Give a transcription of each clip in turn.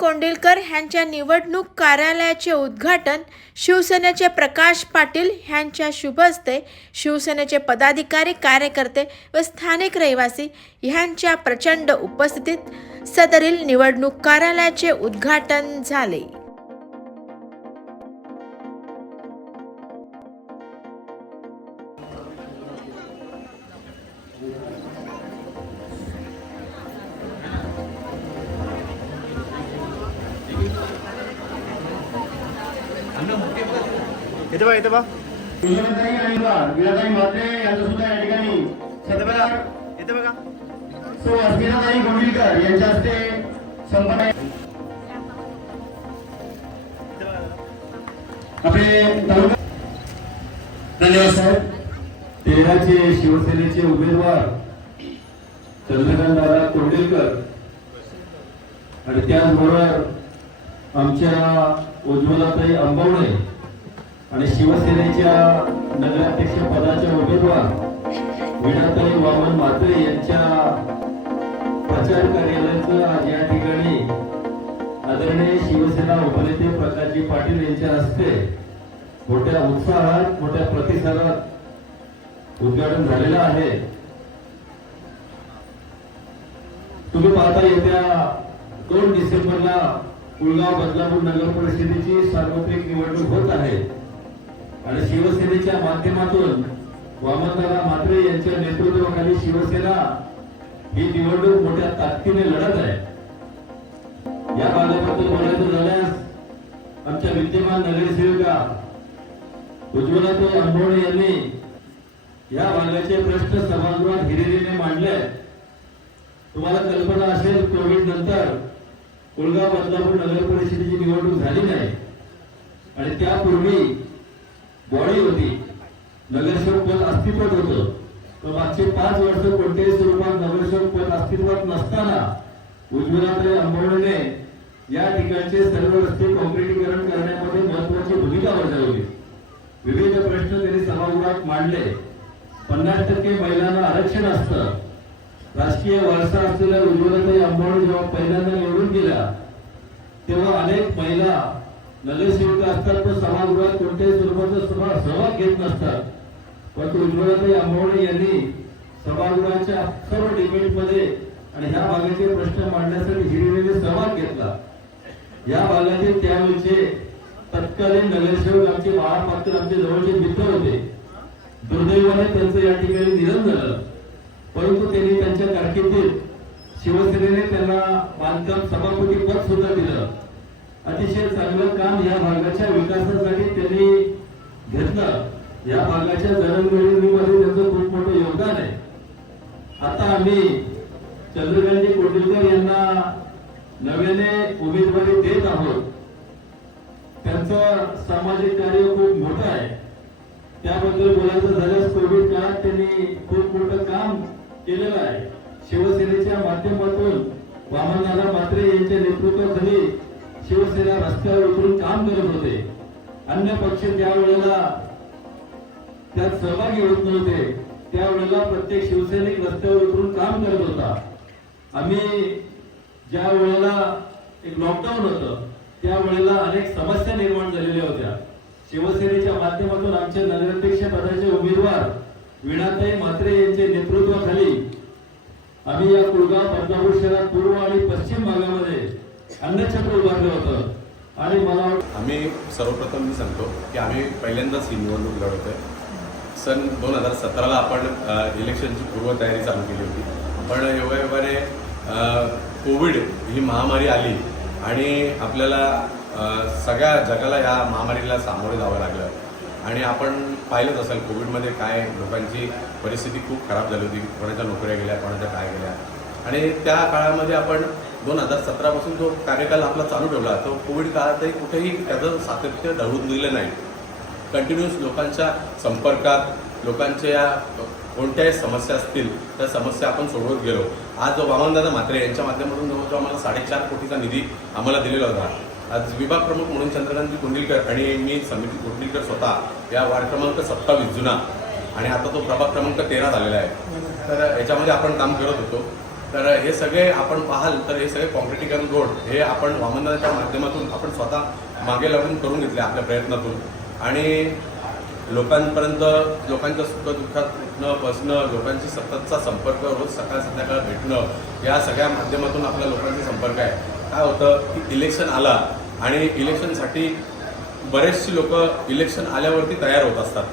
कोंडिलकर यांच्या निवडणूक कार्यालयाचे उद्घाटन शिवसेनेचे प्रकाश पाटील यांच्या शुभ हस्ते शिवसेनेचे पदाधिकारी कार्यकर्ते व स्थानिक रहिवासी यांच्या प्रचंड उपस्थितीत सदरील निवडणूक कार्यालयाचे उद्घाटन झाले. बा बा बघा. सो अस्मिताताई यांच्या हस्ते आपले धन्यवाद साहेब. तेराचे शिवसेनेचे उमेदवार चंद्रकांत दादा कोंडेलकर. आणि त्याचबरोबर आमच्या उज्ज्वलाताई अंबवणे आणि शिवसेनेच्या नगराध्यक्ष पदाच्या उमेदवार विणाताई वामन म्हात्रे यांच्या प्रचार कार्यालयाचं आज या ठिकाणी आदरणीय शिवसेना उपनेते प्रकाशजी पाटील यांच्या हस्ते मोठ्या उत्साहात मोठ्या प्रतिसादात उद्घाटन झालेलं आहे. तुम्ही पाहता येत्या दोन डिसेंबरला कुळगाव बदलापूर नगर परिषदेची सार्वत्रिक निवडणूक होत आहे. आणि शिवसेनेच्या माध्यमातून वामनदादा म्हात्रे यांच्या नेतृत्वाखाली शिवसेना ही निवडणूक मोठ्या ताकदीने लढत आहे. या भागाबद्दल बोलायचं झाल्यास आमच्या विद्यमान नगरसेविका उज्ज्वलाताई आंबोळे यांनी या भागाचे प्रश्न सभागृहात हिरिरीने मांडले. तुम्हाला कल्पना असेल कोविड नंतर कुळगाव बदलापूर नगर परिषदेची निवडणूक झाली नाही. आणि त्यापूर्वी बॉडी होती. नगरसेवक पद अस्तित्वात होतं. तर मागचे पाच वर्ष कोणत्याही स्वरूपात नगरसेवक पद अस्तित्वात नसताना उज्ज्वलाताई आंबोळने या ठिकाणचे सर्व रस्ते कॉन्क्रिटीकरण करण्यामध्ये महत्वाची भूमिका बजावली. विविध प्रश्न त्यांनी सभागृहात मांडले. पन्नास टक्के महिलांना आरक्षण असतं. राजकीय वारसा असलेल्या उज्ज्वलताई आंबोड जेव्हा पहिल्यांदा निवडून गेल्या तेव्हा अनेक महिला नगरसेविका असतात पण सभागृहात कोणत्याही स्वरूपाचा सभा सहभाग घेत नसतात. परंतु उज्ज्वलताई आंबोडे यांनी सभागृहाच्या सर्व डिबेटमध्ये आणि ह्या भागाचे प्रश्न मांडण्यासाठी हिरिरीने सहभाग घेतला. या भागाचे त्यावेळेचे तत्कालीन नगरसेवक आमचे बाळा पाटील आमचे जवळचे मित्र होते. दुर्दैवाने त्यांचं या ठिकाणी निधन झालं. परंतु त्यांनी त्यांच्या कारकिर्दीत शिवसेनेने त्यांना बांधकाम सभापती पद सुद्धा दिलं. अतिशय चांगलं काम या भागाच्या विकासासाठी त्यांनी घेतलं. या भागाच्या जडणघडणीमध्ये त्यांचं खूप मोठं योगदान आहे. आता आम्ही चंद्रकांतजी कोंडिलकर यांना नव्याने उमेदवारी देत आहोत. त्यांचं सामाजिक कार्य खूप मोठं आहे. त्याबद्दल बोलायचं झाल्यास कोविड काळात त्यांनी खूप मोठं काम केलेलं आहे. शिवसेनेच्या माध्यमातून वामनदादा म्हात्रे यांच्या नेतृत्वाखाली शिवसेना रस्त्यावर उतरून काम करत होते. अन्य पक्ष त्यावेळेला त्यात सहभागी होत नव्हते त्यावेळेला प्रत्येक शिवसैनिक रस्त्यावर उतरून काम करत होता. आम्ही ज्या वेळेला एक लॉकडाऊन होतं त्यावेळेला अनेक समस्या निर्माण झालेल्या होत्या. शिवसेनेच्या माध्यमातून आमचे नगराध्यक्ष पदाचे उमेदवार वीणाताई म्हात्रे यांच्या नेतृत्वाखाली आम्ही या कुळगाव बदलापूर शहरात पूर्व आणि पश्चिम भागामध्ये अन्नछत्र उभारलं होतं. आणि मला आम्ही सर्वप्रथम मी सांगतो की आम्ही पहिल्यांदाच ही निवडणूक लढवतोय सन दोन हजार सतराला आपण इलेक्शनची पूर्वतयारी चालू केली होती. पण योगायोगाने अ, कोविड ही महामारी आली आणि आपल्याला सगळ्या जगाला या महामारीला सामोरे जावं लागलं. आणि आपण पाहिलंच असेल कोविडमध्ये काय लोकांची परिस्थिती खूप खराब झाली होती. कोणाच्या नोकऱ्या गेल्या कोणाच्या काय गेल्या. आणि त्या काळामध्ये आपण दोन हजार सतरापासून जो कार्यकाल आपला चालू ठेवला तो कोविड काळातही कुठेही त्याचं सातत्य ढळून दिलं नाही. कंटिन्युअस लोकांच्या संपर्कात लोकांच्या कोणत्याही समस्या असतील त्या समस्या आपण सोडवत गेलो. आज जो वामनदादा म्हात्रे यांच्या माध्यमातून जवळजवळ आम्हाला साडेचार कोटीचा निधी आम्हाला दिलेला होता. आज विभाग प्रमुख म्हणून चंद्रकांत कुंडिलकर आणि मी समिती कुंडिलकर स्वतः या वार्ड क्रमांक सत्तावीस जुना आणि आता तो प्रभाग क्रमांक तेरा झालेला आहे. तर याच्यामध्ये आपण काम करत होतो. तर हे सगळे आपण पाहाल तर हे सगळे कॉम्पिटिकन रोड हे आपण वामनाच्या माध्यमातून आपण स्वतः मागे लागून करून घेतले आपल्या प्रयत्नातून. आणि लोकांपर्यंत लोकांच्या सुखदुःखात उठणं बसणं लोकांशी सततचा संपर्क रोज सकाळ संध्याकाळ भेटणं या सगळ्या माध्यमातून आपल्या लोकांचा संपर्क आहे. काय होतं की इलेक्शन आला आणि इलेक्शनसाठी बरेचशी लोक इलेक्शन आल्यावरती तयार होत असतात.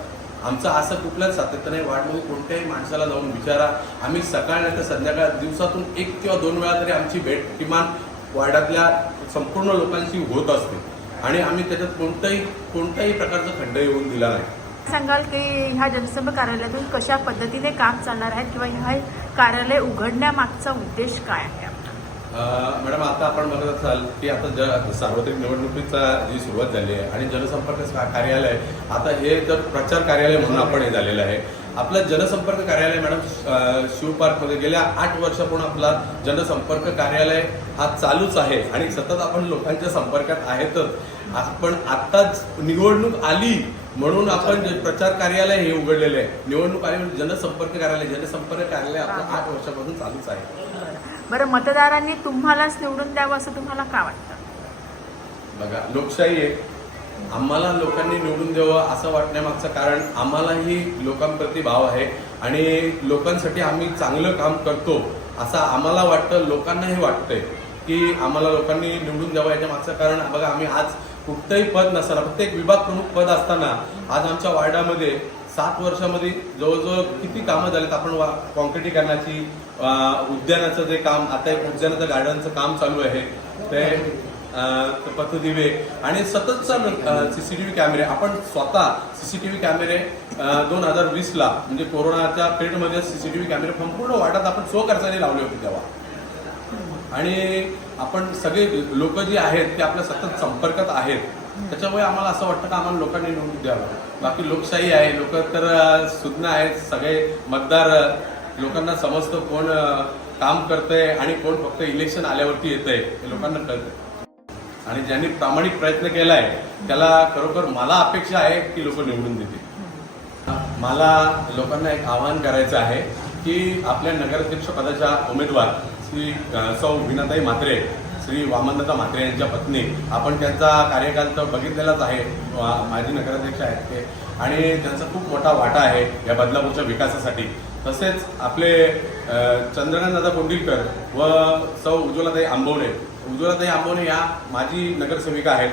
आमचं असं कुठल्याच सातत्य नाही. वाढवून कोणत्याही माणसाला जाऊन विचारा. आम्ही सकाळ नाही तर संध्याकाळ दिवसातून एक किंवा दोन वेळा तरी आमची भेट किमान वार्डातल्या संपूर्ण लोकांशी होत असते. आणि आम्ही त्याच्यात कोणताही कोणत्याही प्रकारचा खंड येऊन दिला नाही. सांगाल की ह्या जनसंपर्क कार्यालयातून कशा पद्धतीने काम चालणार आहे किंवा ह्या कार्यालय उघडण्यामागचा उद्देश काय आहे? मॅडम आता आपण बघत असाल की आता ज सार्वत्रिक निवडणुकीचा जी सुरुवात झाली आहे आणि जनसंपर्क कार्यालय आता हे तर प्रचार कार्यालय म्हणून आपण हे झालेलं आहे. आपलं जनसंपर्क कार्यालय मॅडम शिवपार्कमध्ये गेल्या आठ वर्षापूर्ण आपला जनसंपर्क कार्यालय हा चालूच आहे आणि सतत आपण लोकांच्या संपर्कात आहेतच. आपण आत्ताच निवडणूक आली म्हणून आपण प्रचार कार्यालय हे उघडलेले आहे. निवडणूक आली म्हणून जनसंपर्क कार्यालय जनसंपर्क कार्यालय आपलं आठ वर्षापासून चालूच आहे. बरं मतदारांनी तुम्हालाच निवडून द्यावं असं तुम्हाला का वाटतं? बघा लोकशाही आहे. आम्हाला लोकांनी निवडून द्यावं असं वाटण्यामागचं कारण आम्हालाही लोकांप्रती भाव आहे आणि लोकांसाठी आम्ही चांगलं काम करतो असं आम्हाला वाटतं लोकांनाही वाटतंय की आम्हाला लोकांनी निवडून द्यावं याच्या मागचं कारण. बघा आम्ही आज कुठतंही पद नसताना प्रत्येक विभाग प्रमुख पद असताना आज आमच्या वार्डामध्ये सात वर्षामध्ये जवळजवळ किती कामं झालीत आपण वा कॉन्क्रिटीकरणाची उद्यानाचं जे काम आता उद्यानाचं गार्डनचं काम चालू आहे ते पथदिवे आणि सततचा व्ही कॅमेरे. आपण स्वतः सी सी टी व्ही कॅमेरे दोन हजार वीसला म्हणजे कोरोनाच्या पिरियडमध्ये व्ही कॅमेरे संपूर्ण वाटात आपण स्वखर्चाने लावले होते तेव्हा. आणि आपण सगळे लोक जे आहेत ते आपल्या सतत संपर्कात आहेत. त्याच्यामुळे आम्हाला असं वाटतं की आम्हाला लोकांनी निवडून द्यावं. बाकी लोकशाही आहे लोक तर सुज्ञ आहेत सगळे मतदार लोकांना समजतं कोण काम करतंय आणि कोण फक्त इलेक्शन आल्यावरती येतंय हे लोकांना कळतंय. आणि ज्यांनी प्रामाणिक प्रयत्न केलाय त्याला खरोखर मला अपेक्षा आहे की लोक निवडून देतील. मला लोकांना एक आवाहन करायचं आहे की आपल्या नगराध्यक्ष पदाच्या उमेदवार श्री सौ विनाताई म्हात्रे श्री वामनदादा म्हात्रे यांच्या पत्नी. आपण त्यांचा कार्यकाल तर बघितलेलाच आहे. माजी नगराध्यक्ष आहेत ते. आणि त्यांचा खूप मोठा वाटा आहे या बदलापूरच्या विकासासाठी. तसेच आपले अ, कोंडीलकर व सौ उज्ज्वलाताई आंबवणे उज्ज्वलाताई आंबवणे या माजी नगरसेविका आहेत.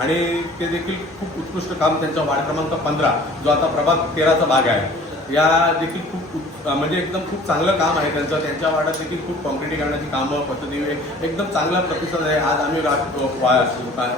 आणि ते देखील खूप उत्कृष्ट काम त्यांच्या वार्ड क्रमांक पंधरा जो आता प्रभाग तेराचा भाग आहे. या देखील खूप म्हणजे एकदम खूप चांगलं काम आहे त्यांचं. त्यांच्या वाड्यात देखील खूप कॉन्क्रिटीकरणाची कामं पद्धती एकदम चांगला प्रतिसाद आहे. आज आम्ही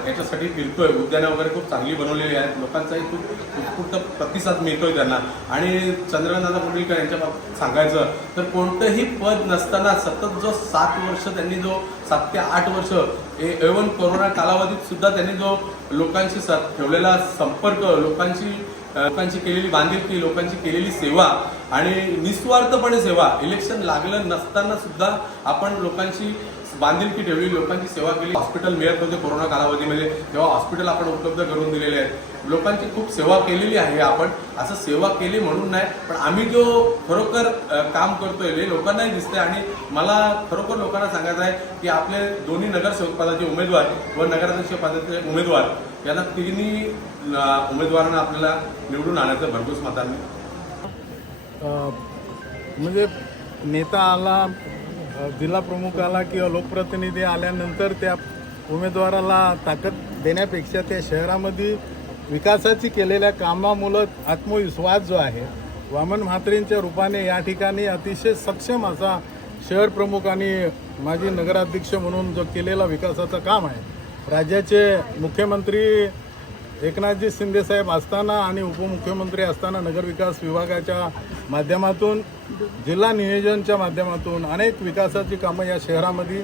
याच्यासाठी फिरतोय. उद्यानं वगैरे खूप चांगली बनवलेली आहेत. लोकांचाही खूप उत्स्फूर्त प्रतिसाद मिळतोय त्यांना. आणि चंद्रकांतदादा कुंडलीकर यांच्या बाबतीत सांगायचं तर कोणतंही पद नसताना सतत जो सात वर्ष त्यांनी जो सात ते आठ वर्ष एवन कोरोना कालावधीत सुद्धा त्यांनी जो लोकांशी स ठेवलेला संपर्क लोकांशी लोकांची केलेली बांधिलकी लोकांची केलेली सेवा आणि निस्वार्थपणे सेवा इलेक्शन लागलं नसताना सुद्धा आपण लोकांची बांधिलकी ठेवली लोकांची सेवा केली. हॉस्पिटल मिळत होते कोरोना कालावधीमध्ये तेव्हा हॉस्पिटल आपण उपलब्ध करून दिलेले आहेत. लोकांची खूप सेवा केलेली आहे आपण. असं सेवा केली म्हणून नाही पण आम्ही जो खरोखर काम करतोय हे लोकांनाही दिसतंय. आणि मला खरोखर लोकांना सांगायचं आहे की आपले दोन्ही नगरसेवक पदाचे उमेदवार व नगराध्यक्ष पदाचे उमेदवार यांना तिन्ही उमेदवारांना आपल्याला निवडून आणायचं भरघोस मतांनी. म्हणजे नेता आला जिल्हा प्रमुख आला किंवा लोकप्रतिनिधी आल्यानंतर त्या उमेदवाराला ताकद देण्यापेक्षा त्या शहरामध्ये विकासाची केलेल्या कामामुळं आत्मविश्वास जो आहे वामन म्हात्रेंच्या रूपाने या ठिकाणी अतिशय सक्षम असा शहर प्रमुख आणि माजी नगराध्यक्ष म्हणून जो केलेला विकासाचं काम आहे राज्याचे मुख्यमंत्री एकनाथजी शिंदेसाहेब असताना आणि उपमुख्यमंत्री असताना नगरविकास विभागाच्या माध्यमातून जिल्हा नियोजनच्या माध्यमातून अनेक विकासाची कामं या शहरामध्ये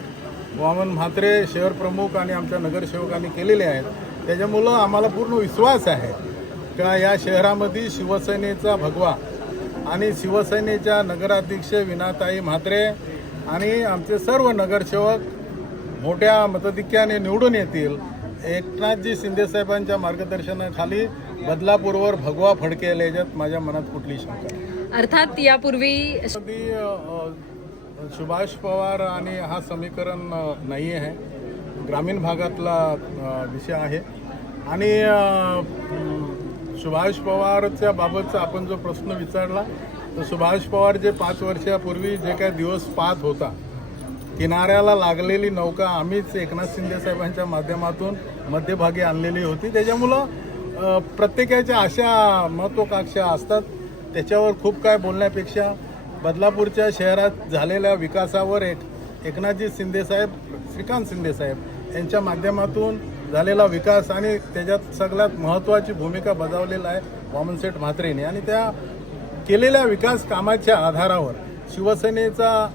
वामन म्हात्रे शहर प्रमुख आणि आमच्या नगरसेवकांनी केलेले आहेत. त्याच्यामुळं आम्हाला पूर्ण विश्वास आहे का या शहरामध्ये शिवसेनेचा भगवा आणि शिवसेनेच्या नगराध्यक्ष विनाताई म्हात्रे आणि आमचे सर्व नगरसेवक मोठ्या मताधिक्याने निवडून येतील. एकनाथजी शिंदेसाहेबांच्या मार्गदर्शनाखाली बदलापूरवर भगवा फडकेल याच्यात माझ्या मनात कुठली शंका. अर्थात यापूर्वी सुभाष पवार आणि हा समीकरण नाही आहे. ग्रामीण भागातला विषय आहे. आणि सुभाष पवारच्या बाबतचा आपण जो प्रश्न विचारला तर सुभाष पवार जे पाच वर्षापूर्वी जे काय दिवस पाहत होता किनाऱ्याला लागलेली नौका आम्हीच एकनाथ शिंदे साहेबांच्या माध्यमातून मध्यभागी आणलेली होती. त्याच्यामुळं प्रत्येकाच्या अशा महत्त्वाकांक्षा असतात. त्याच्यावर खूप काय बोलण्यापेक्षा बदलापूरच्या शहरात झालेल्या विकासावर एक एकनाथजी शिंदेसाहेब श्रीकांत शिंदेसाहेब यांच्या माध्यमातून झालेला विकास आणि त्याच्यात सगळ्यात महत्त्वाची भूमिका बजावलेला आहे वामनसेठ म्हात्रेने. आणि त्या केलेल्या विकास कामाच्या आधारावर शिवसेनेचा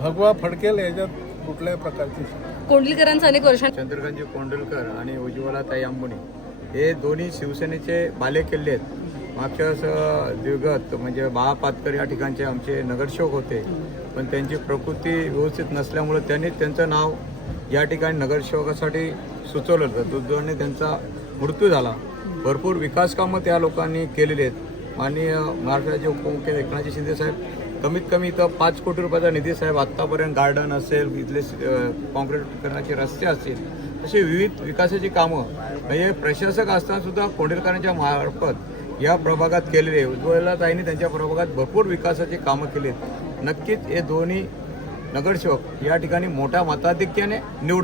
भगवा फडकेल याच्यात कुठल्याही प्रकारची कोंडलीकरांचं अनेक वर्षां चंद्रकांतजी कोंडलकर आणि उज्ज्वला ताई अंबुणे हे दोन्ही शिवसेनेचे बालेकिल्ले आहेत. मागच्या वेळेस दिवगत म्हणजे बाळा पातकर या ठिकाणचे आमचे नगरसेवक होते. पण त्यांची प्रकृती व्यवस्थित नसल्यामुळे त्यांनी त्यांचं नाव या ठिकाणी नगरसेवकासाठी सुचवलं होतं. दुर्दैवाने त्यांचा मृत्यू झाला. भरपूर विकास कामं त्या लोकांनी केलेली आहेत. माननीय महाराष्ट्राचे उपमुख्य एकनाथजी शिंदे साहेब कमीत कमी इथं पाच कोटी रुपयाचा निधी साहेब आत्तापर्यंत गार्डन असेल इथले कॉन्क्रीट करण्याचे रस्ते असतील अशी विविध विकासाची कामं म्हणजे प्रशासक असतानासुद्धा कोंडेलकरांच्या मार्फत या प्रभागात केलेले उज्ज्वला ताईंनी त्यांच्या प्रभागात भरपूर विकासाची कामं केली नक्कीच हे दोन्ही नगरसेवक या ठिकाणी मोठ्या मताधिक्याने निवडून